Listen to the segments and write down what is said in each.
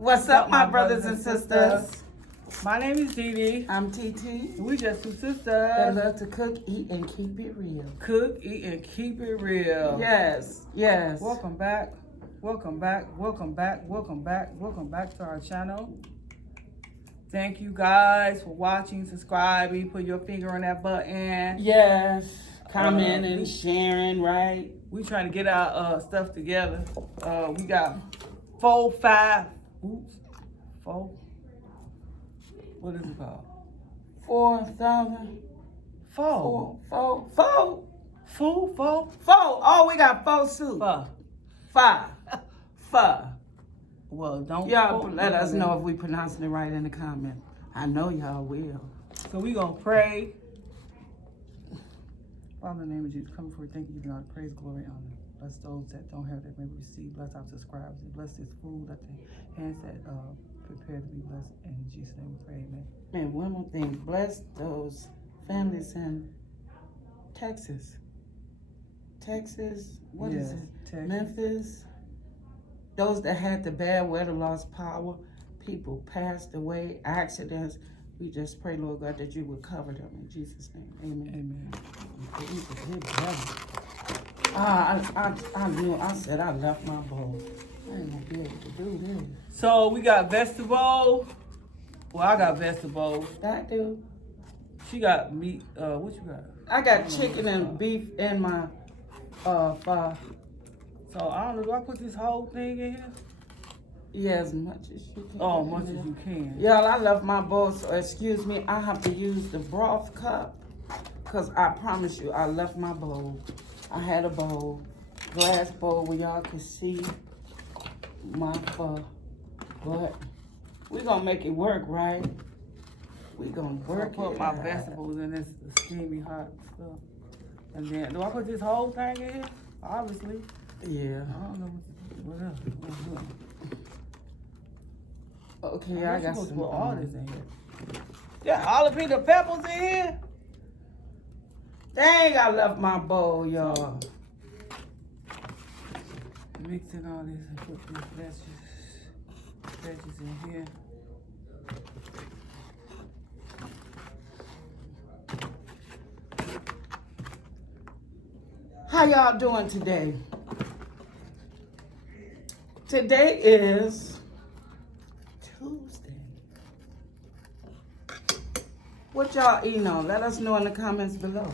What's up, my brothers and sisters? My name is Dee Dee. I'm TT. We just two sisters that love to cook, eat, and keep it real. Cook, eat, and keep it real. Yes, yes. Welcome back. Welcome back. Welcome back. Welcome back. Welcome back to our channel. Thank you guys for watching, subscribing, put your finger on that button. Yes. Commenting, sharing, right? We trying to get our stuff together. We got Pho. What is it called? 4,000. Pho. Pho. Oh, we got Pho Soup. Pho. Well, don't y'all let us know if we pronouncing it right in the comments. I know y'all will. So we gonna pray. Father, in the name of Jesus, coming for you, thank you, giving all the praise, glory, and honor. Bless those that don't have that may receive. Bless our subscribers. Bless this food that the hands that prepare to be blessed. In Jesus' name we pray, amen. And one more thing. Bless those families in Texas. What is it? Texas. Memphis. Those that had the bad weather, lost power. People passed away, accidents. We just pray, Lord God, that you would cover them in Jesus' name. Amen. I knew. I said I left my bowl. I ain't gonna be able to do this. So we got vegetable. Well, I got vegetables. I do. She got meat. What you got? I got chicken and beef in my pho. So I don't know. Do I put this whole thing in here? Yeah, as much as you can. Oh, as much as you can. Y'all, I left my bowl, so excuse me. I have to use the broth cup because I promise you, I left my bowl. I had a bowl, glass bowl where y'all can see my pho. But we're going to make it work, right? We're going to work I put my vegetables in this steamy hot stuff. And then, do I put this whole thing in here? Obviously. Yeah. I don't know what else. Okay, I got some. Put all this in here. Yeah, jalapeno peppers in here. Dang, I left my bowl, y'all. Mixing all this and put these veggies in here. How y'all doing today? Today is Tuesday. What y'all eating on? Let us know in the comments below.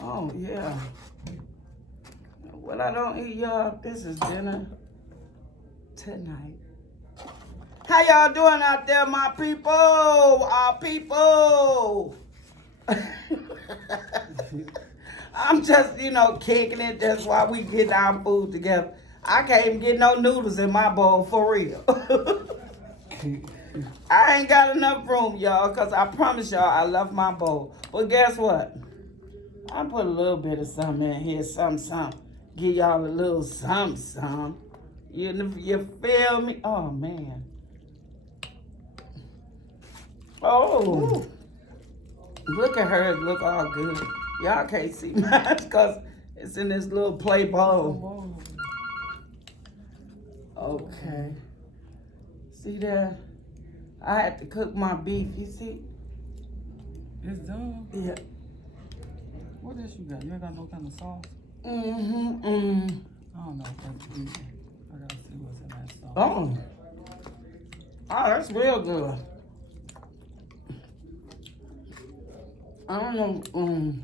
Oh, yeah. Well, I don't eat, y'all. This is dinner tonight. How y'all doing out there, my people? Our people. I'm just, kicking it. That's why we get our food together. I can't even get no noodles in my bowl for real. I ain't got enough room, y'all, because I promise y'all I love my bowl. But guess what? I put a little bit of something in here, something. Give y'all a little something. You feel me? Oh, man. Oh. Look at her. Look all good. Y'all can't see mine because it's in this little play bowl. Okay. See there? I had to cook my beef, you see? It's done? Yeah. What else you got? You ain't got no kind of sauce? I don't know if that's beef. I gotta see what's in that sauce. Oh, that's real good. I don't know.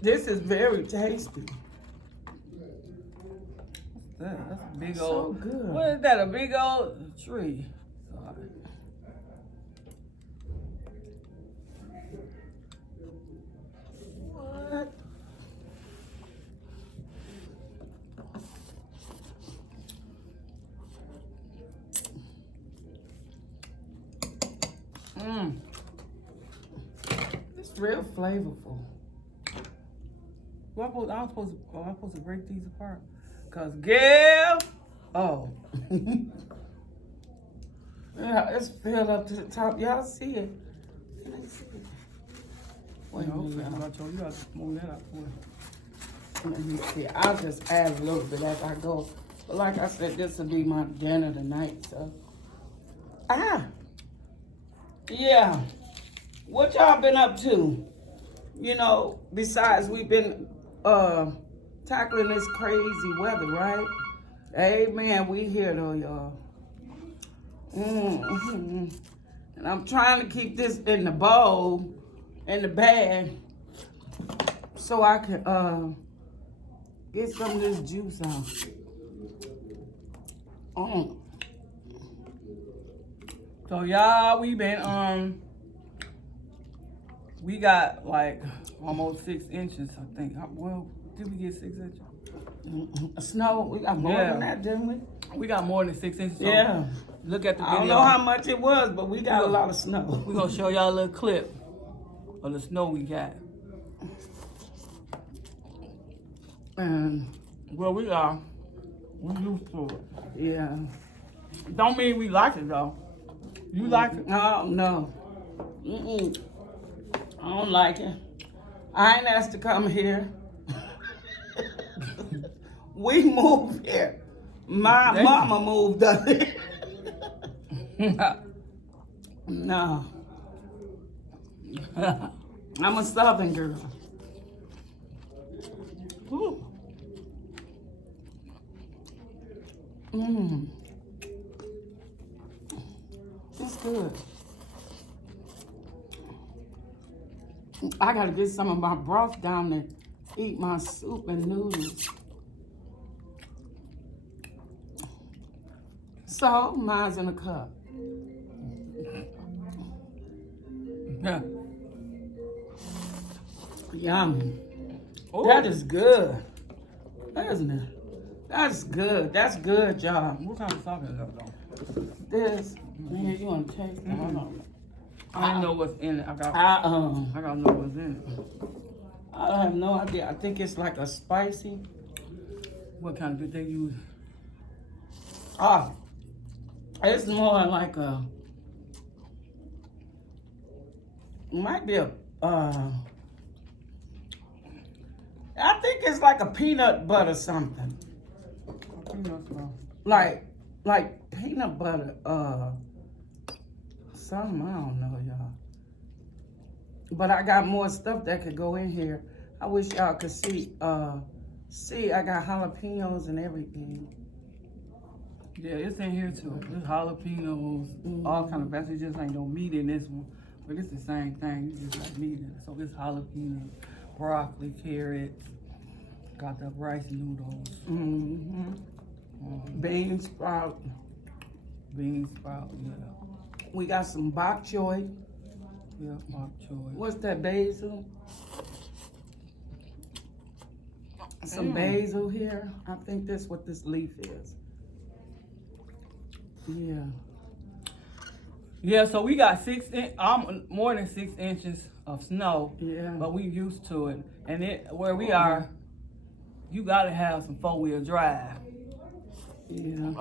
This is very tasty. That's a big So old. good. What is that? A big old tree. Sorry. What? It's real flavorful. Well, I'm supposed to break these apart. Cause girl, oh, Yeah, it's filled up to the top. Y'all see it? Let me see it. Wait a minute. I told you I have to move that out for you. Let me see. I'll just add a little bit as I go. But like I said, this will be my dinner tonight, so. Yeah. What y'all been up to? You know, besides we've been tackling this crazy weather, right? Amen. We here though, y'all. And I'm trying to keep this in the bowl, in the bag, so I can get some of this juice out. So y'all, we got like almost 6 inches, I think. Well, did we get 6 inches? Snow, we got more than that, didn't we? We got more than 6 inches. So yeah. Look at the video. I don't know how much it was, but we got a lot of snow. We're gonna show y'all a little clip of the snow we got. And well, we used to it. Yeah. Don't mean we like it though. You like it? Oh, no. I don't like it. I ain't asked to come here. We moved here. My mama moved up here. No. I'm a Southern girl. Ooh. It's good. I gotta get some of my broth down and eat my soup and noodles. So, mine's in a cup. Yeah. Yummy. Ooh. That is good. Isn't it? That's good. That's good, y'all. What kind of sauce is that though? This. Man, you want to taste it? Hold on. I don't know what's in it. I gotta know what's in it. I have no idea. I think it's like a spicy. What kind did they use? It's more like a. Might be a. I think it's like a peanut butter something. Like peanut butter. Something I don't know, y'all. But I got more stuff that could go in here. I wish y'all could see. See, I got jalapenos and everything. Yeah, it's in here too. There's jalapenos, all kind of vegetables. Just ain't no meat in this one, but it's the same thing. You just like meat in it. So it's jalapenos, broccoli, carrots. Got the rice noodles. Bean sprout. Bean sprout, yeah. We got some bok choy. Yeah, bok choy. What's that, basil? Some basil here. I think that's what this leaf is. Yeah. Yeah, so we got more than 6 inches of snow. Yeah. But we used to it. And where we are, you gotta have some 4-wheel drive. Yeah.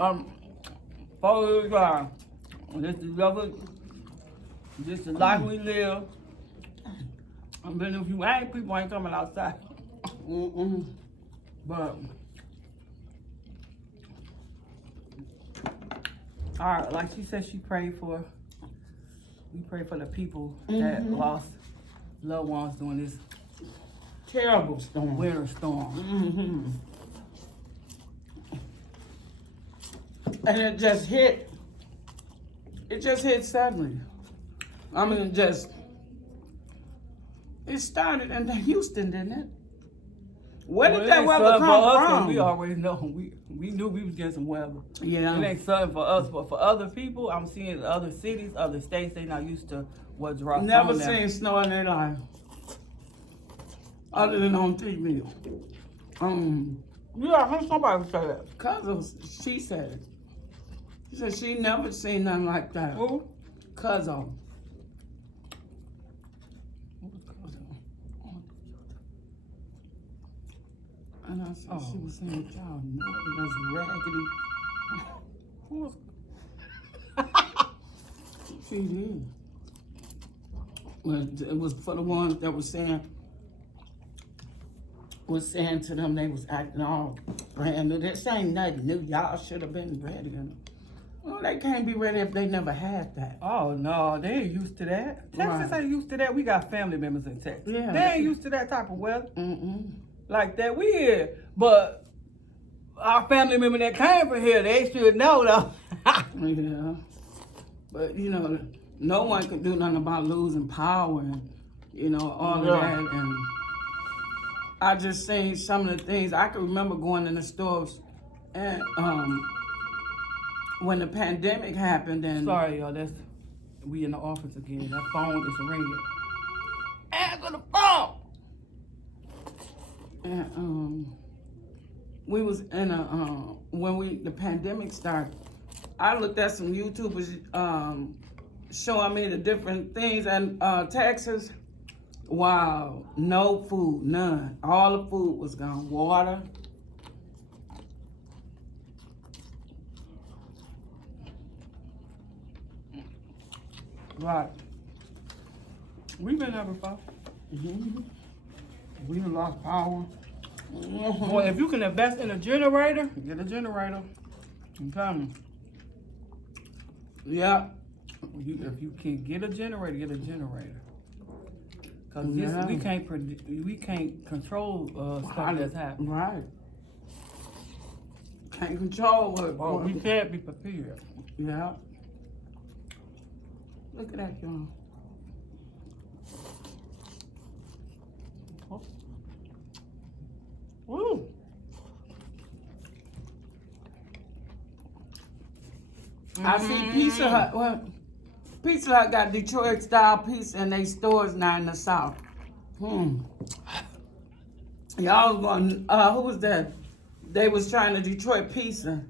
4-wheel drive. This is the life we live. I mean, if you ain't, people ain't coming outside. But all right, like she said, we pray for the people that lost loved ones during this Terrible storm. winter storm. And it just hit suddenly. I mean, it started in Houston, didn't it? Where did that weather come from? We already know. We knew we was getting some weather. Yeah. It ain't something for us, but for other people, I'm seeing other cities, other states, they not used to what dropped. Never seen snow in their life. Other than on TV. Yeah, I heard somebody say that. She said it. She said she never seen nothing like that. Who? Cousin. And I said, she was saying, y'all know it was raggedy. Who was? She did. It was for the ones that was saying to them they was acting all brand new. This ain't nothing new. Y'all should have been ready. Well, they can't be ready if they never had that. Oh, no, they ain't used to that. Texas ain't used to that. We got family members in Texas. Yeah. They ain't used to that type of weather. Mm-mm. Like that. We here. But our family member that came from here, they should know, though. Yeah. But, you know, no one could do nothing about losing power and, you know, all of that. And I just seen some of the things. I can remember going in the stores and when the pandemic happened and Sorry, y'all. We in the office again. That phone is ringing. Answer the phone. and we was in a when the pandemic started. I looked at some YouTubers showing me the different things in Texas. Wow, no food, none. All the food was gone. Water. Right. We've been there before. Mm-hmm. We done lost power. Mm-hmm. Boy, if you can invest in a generator, get a generator. I'm telling Yeah. you. If you can get a generator, get a generator. Cause Yeah. we can't control stuff that's happening. Right. Can't control what. Well, we can't be prepared. Yeah. Look at that, y'all. Woo. I see Pizza Hut. Well, Pizza Hut got Detroit style pizza in their stores now in the South. Y'all was going. Who was that? They was trying to Detroit pizza.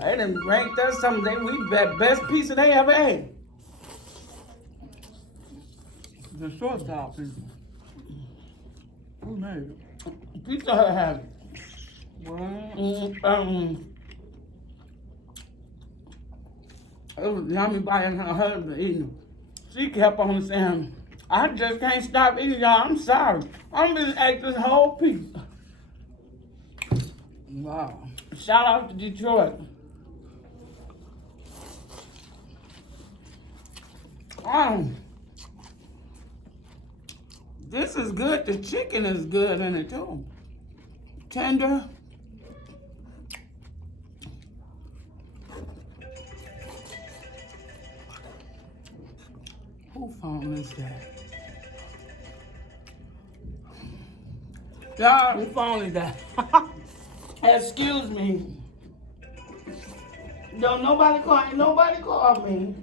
They done ranked us something. We best pizza they ever ate. The short style people. Who made it? Pizza Hut has it. It was Yummy Bite and her husband eating. She kept on saying, I just can't stop eating, y'all. I'm sorry. I'm just ate this whole pizza. Wow. Shout out to Detroit. This is good. The chicken is good in it too. Tender. Who phone is that? Y'all, Who phone is that? excuse me. Don't nobody call me.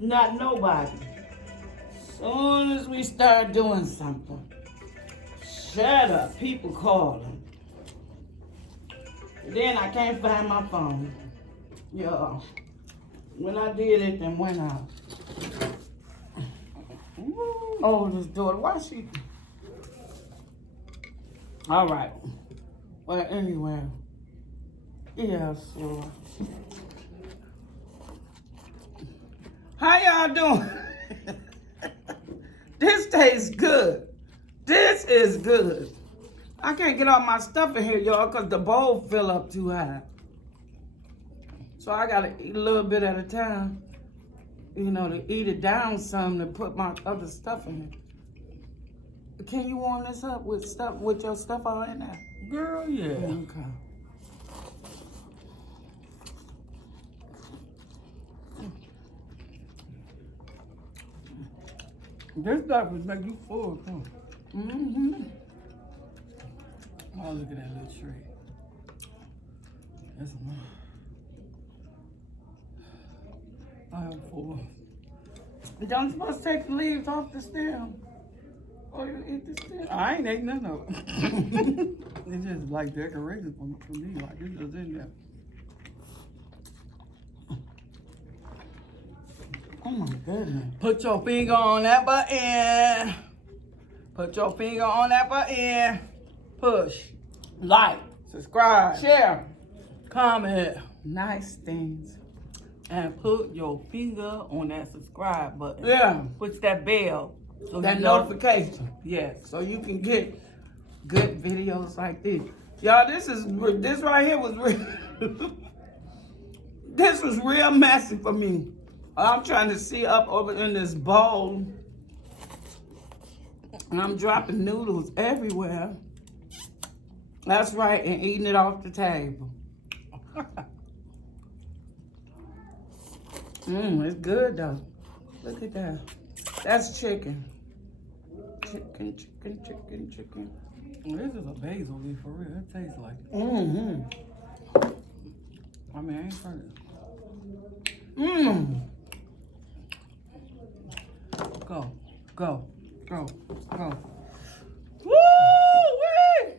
Not nobody. Soon as we start doing something, shut up, people calling. Then I can't find my phone. Yeah. When I did it, then went out. Oh, this daughter, why she? All right. Well, anyway. Yeah, so. How y'all doing? This tastes good. This is good. I can't get all my stuff in here, y'all, because the bowl fill up too high. So I got to eat a little bit at a time, you know, to eat it down some to put my other stuff in here. Can you warm this up with your stuff all in there? Girl, yeah. Okay. This stuff would make you full, too. Mm-hmm. Oh, look at that little tree. That's enough. I am full. Don't you supposed to take the leaves off the stem? Or you eat the stem? I ain't ate none of it. It's just like decoration for me. Like, it's just in there. Oh my goodness. Put your finger on that button. Put your finger on that button. Push. Like, Subscribe. share, Comment. nice things. And put your finger on that subscribe button. Yeah. Push that bell. So that notification. Yes. So you can get good videos like this. Y'all, this right here was real. This was real messy for me. I'm trying to see up over in this bowl. And I'm dropping noodles everywhere. That's right, and eating it off the table. It's good though. Look at that. That's chicken. Chicken. This is a basil leaf for real. It tastes like it. I mean, I ain't heard it. Go. Woo-wee!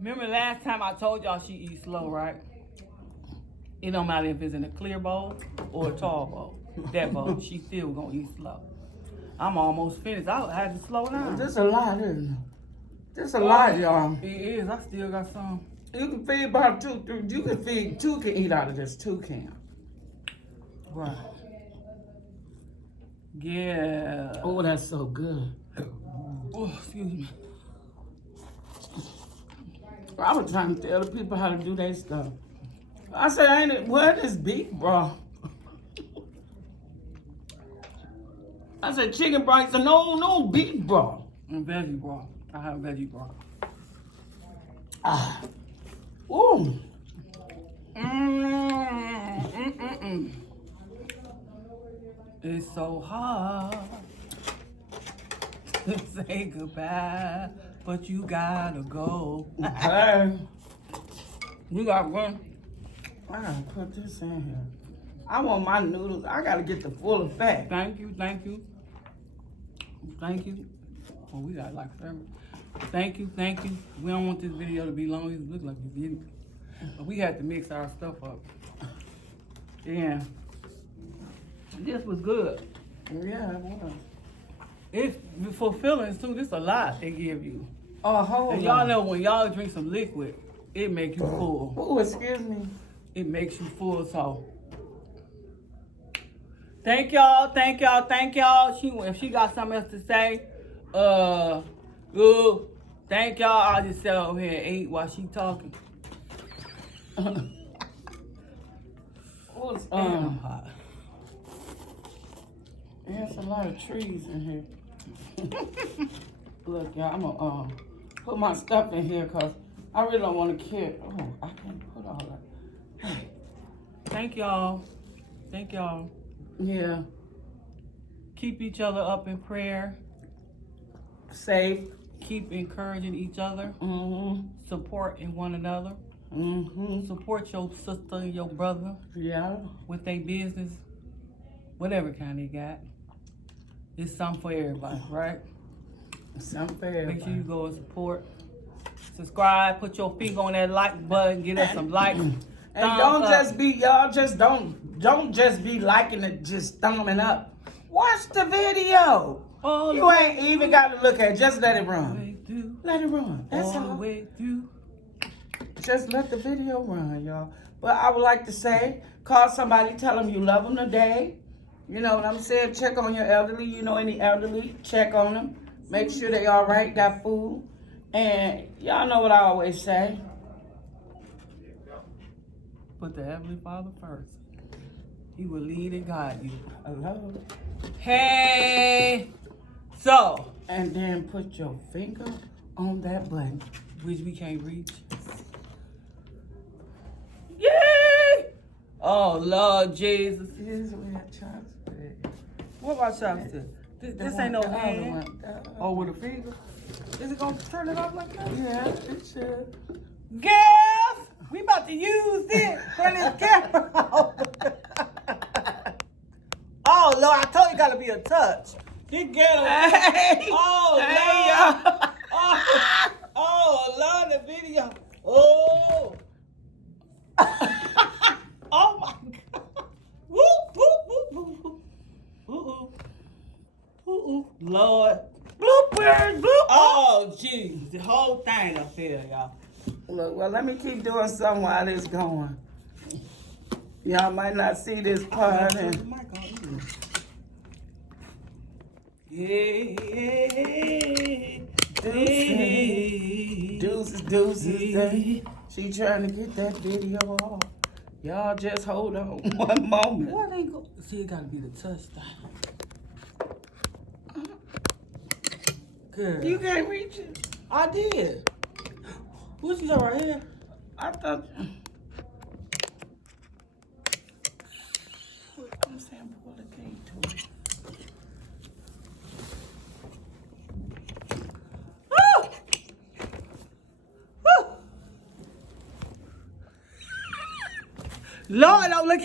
Remember last time I told y'all she eats slow, right? It don't matter if it's in a clear bowl or a tall bowl. That bowl, she still gonna eat slow. I'm almost finished. I had to slow down. This a lot, isn't it? This a lot, y'all. It is. I still got some. You can feed about two. You can feed 2 can eat out of this 2 can. Right. Yeah. Oh, that's so good. Oh, excuse me. I was trying to tell the people how to do their stuff. I said, ain't it? What is beef broth? I said, chicken broth. He said, no, beef broth. And veggie broth. I have veggie broth. Ooh. It's so hard to say goodbye, but you gotta go. Hey, You gotta run. I gotta put this in here. I want my noodles. I gotta get the full effect. Thank you. Oh, we got like 7. Thank you. We don't want this video to be long. It look like it's getting. But we had to mix our stuff up. Yeah. This was good. Yeah, it was. It's fulfilling too. This a lot they give you. Oh, hold And y'all know when y'all drink some liquid, it make you full. Oh, excuse me. It makes you full. So thank y'all. If she got something else to say, thank y'all. I'll just sit over here and eat while she talking. I'm hot. There's a lot of trees in here. Look, y'all, I'm gonna put my stuff in here because I really don't want to carry. Oh, I can't put all that. Thank y'all. Yeah. Keep each other up in prayer. Safe. Keep encouraging each other. Supporting one another. Support your sister and your brother. Yeah. With their business, whatever kind they got. It's something for everybody, right? Something for everybody. Make sure you go and support. Subscribe, put your finger on that like button, get us some likes. And don't just be, y'all just don't just be liking it, just thumbing up. Watch the video. You ain't even got to look at it, just let it run. Let it run. That's all. All the way through. Just let the video run, y'all. But I would like to say, call somebody, tell them you love them today. You know what I'm saying? Check on your elderly. You know any elderly, check on them. Make sure they all right, got food. And y'all know what I always say. Put the Heavenly Father first. He will lead and guide you. Hello. Hey! So. And then put your finger on that button. Which we can't reach. Yay! Oh, Lord Jesus. Here's where that chopstick. What about chopstick? This ain't no hand. Oh, with a finger? Is it going to turn it off like that? Yeah, it should. Girls, we about to use it for this camera. Oh, Lord, I told you got to be a touch. Get ghetto. Hey. Oh, Hey, Lord. Oh, Lord, the video. Oh. Oh, my God. Whoop, whoop, whoop, whoop, whoop. Ooh, Lord. Bloopers, bloop. Oh, jeez. The whole thing up here, y'all. Look, well, let me keep doing something while it's going. Y'all might not see this part. And Hey, Deuces. She trying to get that video off. Y'all just hold on one moment. What ain't go? See, it gotta be the touchdown. Girl. You can't reach it. I did. What you got right here? I thought. I'm saying pull the gate to it. Lord, don't look.